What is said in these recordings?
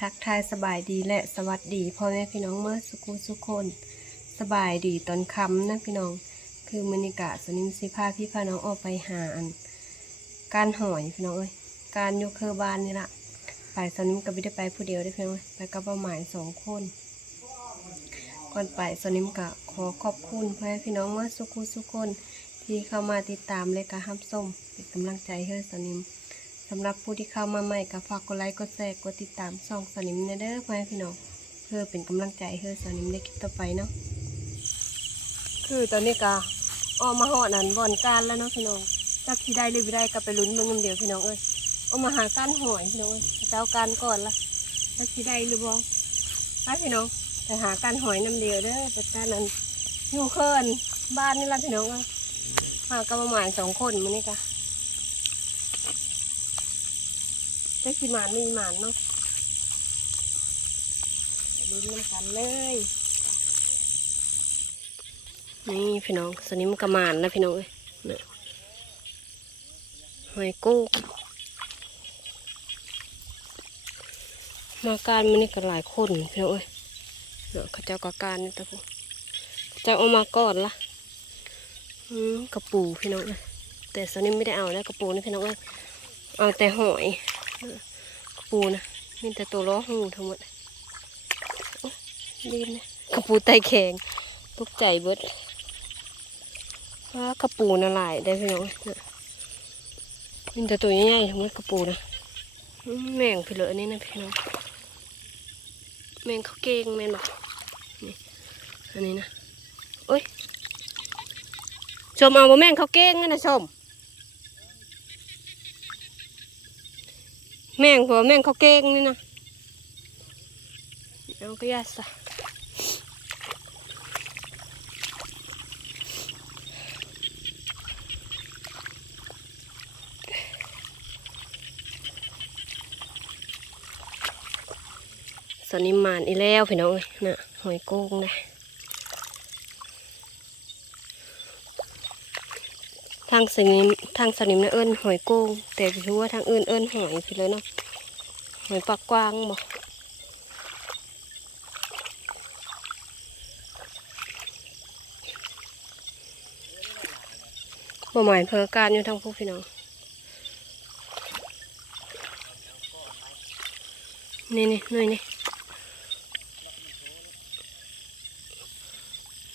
ทักทายสบายดีและสวัสดีพ่อแม่พี่น้องเมื่อสุขุสุคน สบายดีตอนค่ำนะพี่น้อง คือมนิกะสนิมสิพาพี่พาน้องออกไปหาอัน การหอยพี่น้องเอ้ยการยกเคอร์บานนี่ละไปสนิมก็ไม่ได้ไปผู้เดียวได้อพี่น้องไปกับเป้าหมายสองคนก่อนไปสนิมกะขอขอบคุณพ่อแม่พี่น้องเมื่อสุขุสุคนที่เข้ามาติดตามและก็ฮับส้มเป็นกำลังใจให้สนิม สำหรับผู้ที่เข้ามาใหม่ก็ฝากกดไลค์กดแชร์กดติดตามส่องสนิมนเด้อพ่อแม่พี่น้องเพื่อเป็นกำลังใจให้สนิมในคลิปต่อไปเนาะคือตอนนี้ก็ออกมาหอดนันบอนการแล้วเนาะพี่น้องจักที่ได้หรือไม่ได้ก็ไปลุ้นเมืองเดียวพี่น้องเอ้ยเอามาหาการหอยพี่น้องเอ้ยเจ้าการก่อนละจักที่ได้หรือบ่ไปพี่น้องไปหาการหอยน้ำเดียวเด้อไปการนั้นอยู่เคินบ้านนี่ละพี่น้องเอ้ยมากระมาณสองคนมันนี่ค่ะ ได้กี่หมานมีหมานเนาะลุ้นมันกันเลย นี่พี่น้องสนิมกระมานนะพี่น้องเอ้ยเนี่ยหอยกุ้งมาการมันนี่ก็หลายคนพี่น้องเอ้ยเนาะเขาเจ้าก็การนี่ตะพูเจ้าเอามาก่อนละอืมกระปูพี่น้องเอ้ยแต่สนิมไม่ได้เอานะกระปูนี่พี่น้องเอ้ยเอาแต่หอย ปูนะมีแต่ตัวล้อหูทั้งหมดอ๊ยดีนะกระปูไตแข็งตกใจเบิดว่ากระปูน่ะหลายได้พี่น้องมีแต่ตัวใหญ่ๆทั้งหมดกระปูนะแมงพี่เหลือนี่นะพี่น้องแมงเขาเก่งแมงบอกนี่อันนี้นะโอ้ยชมเอาบ่แมงเขาเก้งนั่นนะชม แม่งหัวแม่งเขาเก้งนี่นะเอาก็ยาสะสนิมมานอีแล้วพี่น้องเอ้ยน่ะหอยโก้งนะ ทางสนิมทางสนิมนะเอิ้นหอยโก้งแต่พี่รู้ว่าทางอื่นเอิ้นหอยพี่เลยเนาะหอยปากกว้างบ่บ่หมายเพอการอยู่ทางผู้พี่น้องนี่นี่หน่นี่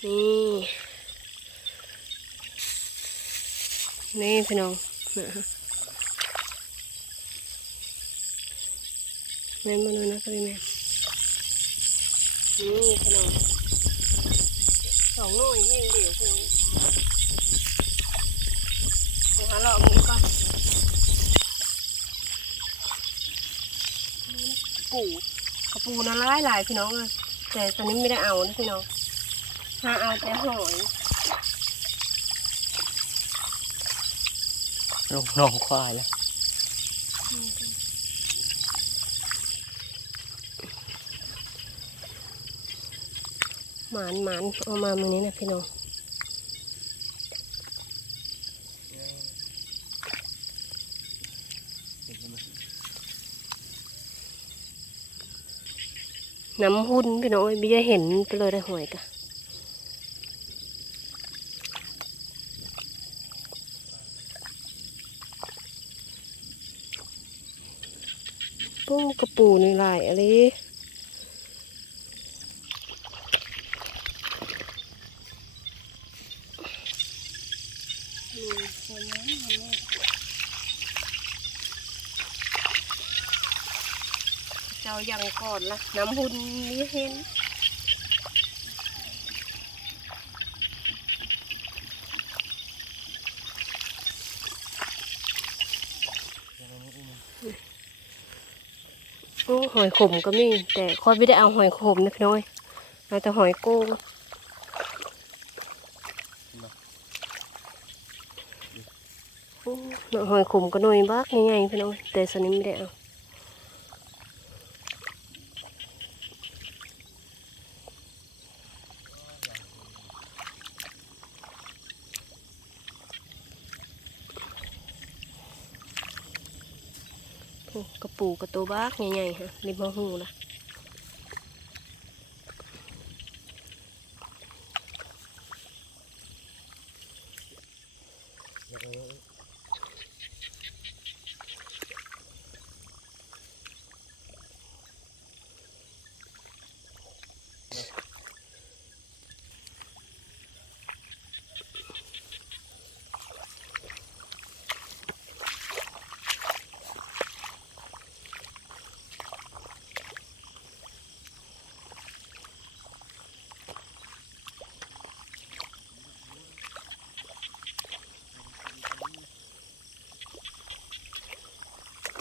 นี่ นี่พี่น้องนะแม่มาดูนะพี่แม่นี่พี่น้องสองหน่วยเองเดียวพี่น้องไปหาเราเอามือก่อนปูกระปูน่ะหลายหลายพี่น้องเลยแต่ตอนนี้ไม่ได้เอานะพี่น้องหาเอาแต่หอย ลงนองควายแล้วหมานหมานเอามามือนี้นะพี่น้องน้ำหุ่นพี่น้องไม่ได้เห็นไปเลยได้หวยกะ ปูกระปูนี่ลายอะไรเจ้ายังก่อนละน้ำหุ่นนี้เห็นโอ้ หอยขมก็มี แต่คอยไม่ได้เอาหอยขมนะพี่น้อยเอาแต่หอยโก้งหอยขมก็หน่อยบ้าง่ายๆพี่น้อยแต่สนิมไม่ได้เอา โอ้ อ้ กระปูกระตัวบ้ากใหญ่ๆฮะริมหูนะ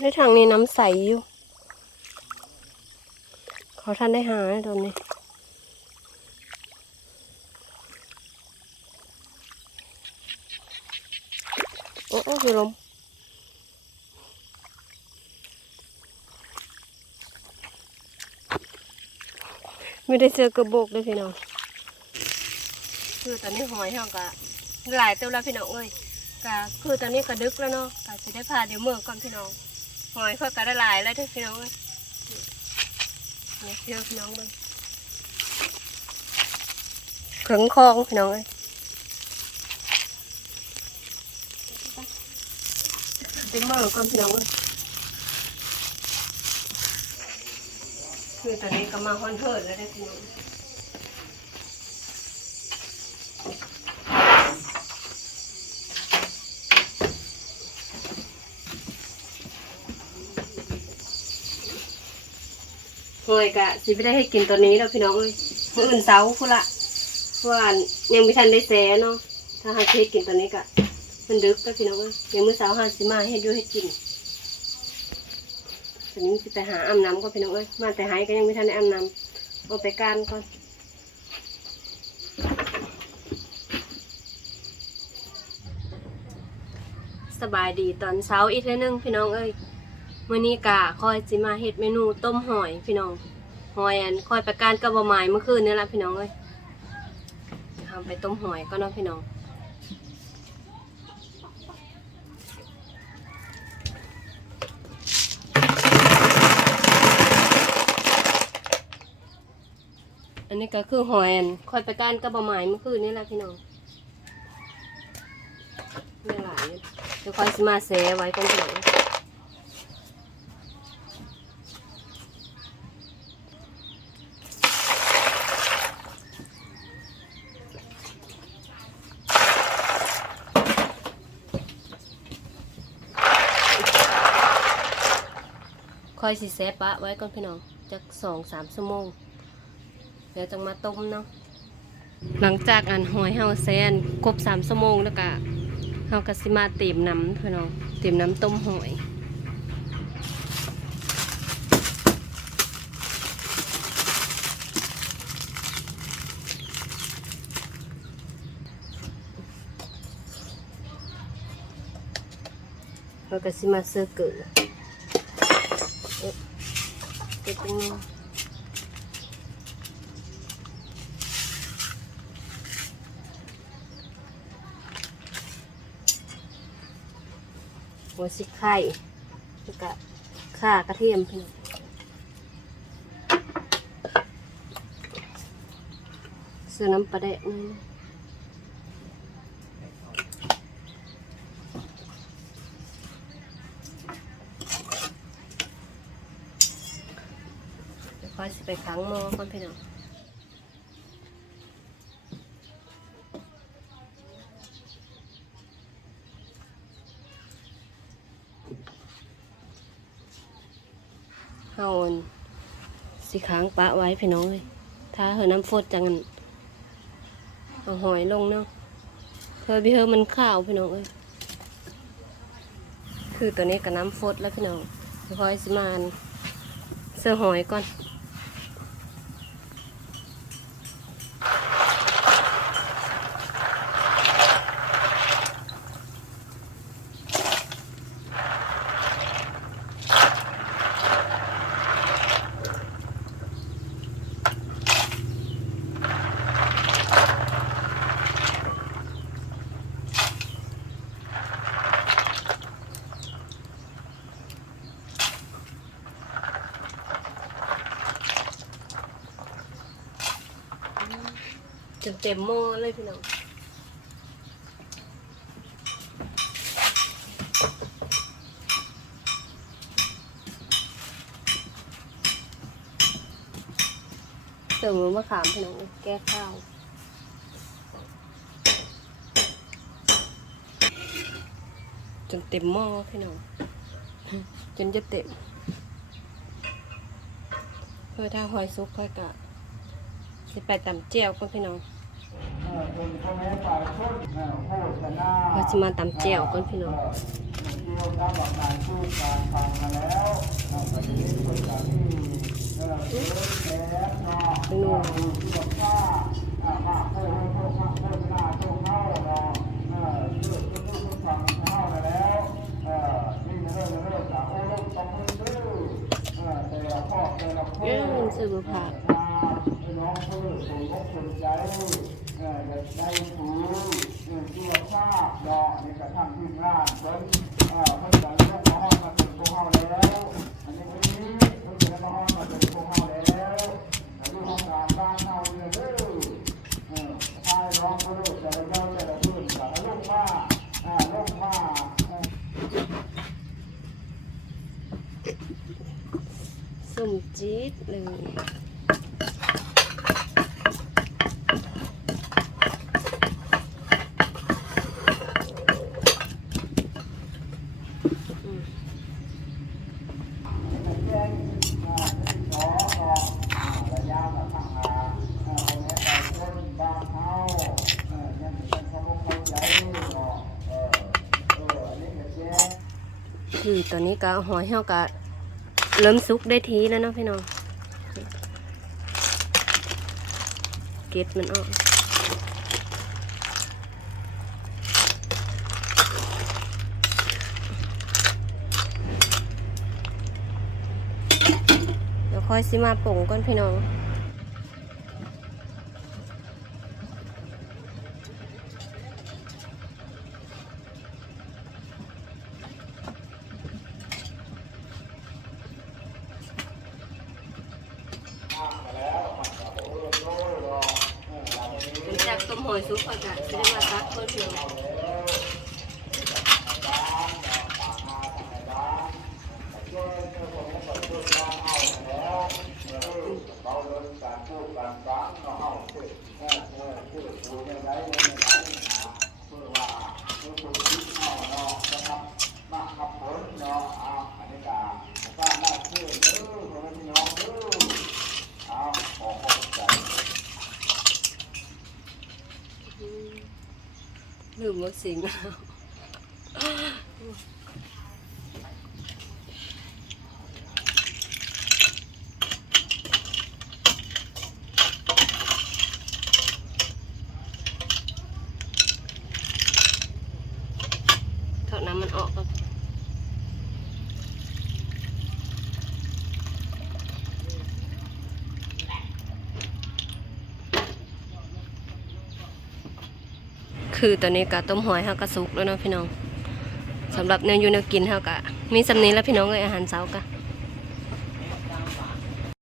ในทางนี้น้ำใสอยู่ขาท่านได้หาตอนนี้โอ้โอ้คือลมไม่ได้เจอกระบอกเลยพี่น้องคือตอนนี้หอยเขาก็หลายเต็มแล้วพี่น้องเอ้ยก็คือตอนนี้ก็ดึกแล้วเนาะก็จะได้พาเดี๋ยวเมื่อก่อนพี่น้อง อยเขาก็ได้หลายแล้วเด้อพี่น้องเอ้ยนี่เชื่อพี่น้องเบิ่งขึงคลองพี่น้องเอ้ยเดี๋ยวเมื่อก่อนพี่น้องเอ้ยคือตอนนี้ก็มาฮอนเทิร์ดแล้วเด้พี่น้อง หอยกะสิไม่ได้ให้กินตัวนี้แล้วพี่น้องเอ้ยมื้ออื่นเสาร์พุ่นละเพราะว่ายังไม่ทันได้แซเนาะถ้าหาเฮ็ดกินตัวนี้กะ มันดึกก็พี่น้องเอ้ยเดี๋ยวมื้อเสาร์หาสิมาให้ดูให้กินตอนนี้สิไปหาอาน้ำก็พี่น้องเอ้ยมาแต่หายก็ยังไม่ทันได้อาน้ำเอาไปการก่อนสบายดีตอนเช้าอีกแล้วนึงพี่น้องเอ้ย มื่อนี้กะคอยสิมาเฮ็ดเมนูต้มหอยพี่น้องหอยอันคอยประการกับบะหมายเมื่อคืนนี่แหละพี่น้องเอ้ยทำไปต้มหอยก็เนาะพี่น้องอันนี้ก็คือหอยอันคอยประการกับบะหมายเมื่อคืนนี่แหละพี่น้องไม่หลายเดี๋ยวคอยสิมาเซไว้ก่อนพี่น้อง อยสิแซปะไว้ก่อนพี่น้องจักสองสามชั่วโมงเดี๋ยวจะมาต้มเนาะหลังจากอันหอยเฮาแซนครบสามชั่วโมงแล้วก็เฮาก็สิมาเต็มน้ำพี่น้องเต็มน้ำต้มหอยเราก็สิมาเสิร์ฟเกลื อเก็บตรงนี้หัวสิไข่แล้วก็ข่ากระเทียมพี่น้องเสื้อน้ำปลาแดกนี่อยเดี๋ยวค่อยสิ ไปขังหมอก่อนพี่น้องเฮาอนสิค้างปะไว้พี่น้องเลย ถ้าเฮอน้ำฟดจังอันเอาหอยลงเนาะเพื่อพี่เฮอมันข้าวพี่น้องเอ้ย คือตัวนี้กับน้ำฟดแล้วพี่น้องคอยสิมานเสื้อหอยก่อน จนเต็มหม้อเลยพี่น้องเติมมะขามพี่น้องแก้ข้าวจนเต็มหม้อพี่น้องจนจะเต็มเพื่อถ้าหอยซุกค่อยกะสิไปตำเจียวก่อนพี่น้อง เราจะมาตำเจียวก่อนพี่น้องนู่นเอ้ยมันซื้อมาผักน้องเพื่อสูงอกสนใจ เอออยากได้ถูเออที่ว่าทราบดอกในกระทั่งที่งานเพิ่นเออเพิ่นจะเลือกมาห้องมาเป็นพวกเฮาแล้ว อันนี้วันนี้เพิ่นจะมาห้องมาเป็นพวกเฮาแล้วอันนี้ห้องการบ้านเฮาเนี่ยเด้อเออถ้าร้องบ่รู้แต่ละเจ้าแต่ละพื้นแต่ละลงมาอ่าลงมาเออ สุ่มจี๊ดเลย แจ้งอ่าขอขออ่าระยะมาทางอ่าอ่าเอาแม่ไปต้นบ้านเฮาเออยังเป็นเขาบ่เข้าใจเนาะเออเอออันนี้ก็แจ้ง คือ ตอนนี้ก็หอยเฮาก็เริ่มสุกได้ทีแล้วเนาะพี่น้องเกล็ดมันออกเดี๋ยวค่อยสิมาป่งก่อนพี่น้อง จากสมหอยซุปอากาศจะได้มาตักเพื่อเติม ลืมว่าสิงแล้วถอดน้ำมันออกก่อน คือตอนนี้กะต้มหอยเฮากะสุกแล้วเนาะพี่น้องสำหรับเนื้ออยูเนื้อกินเฮากะมีสำนี้แล้วพี่น้องเอ้ยอาหารเช้ากะ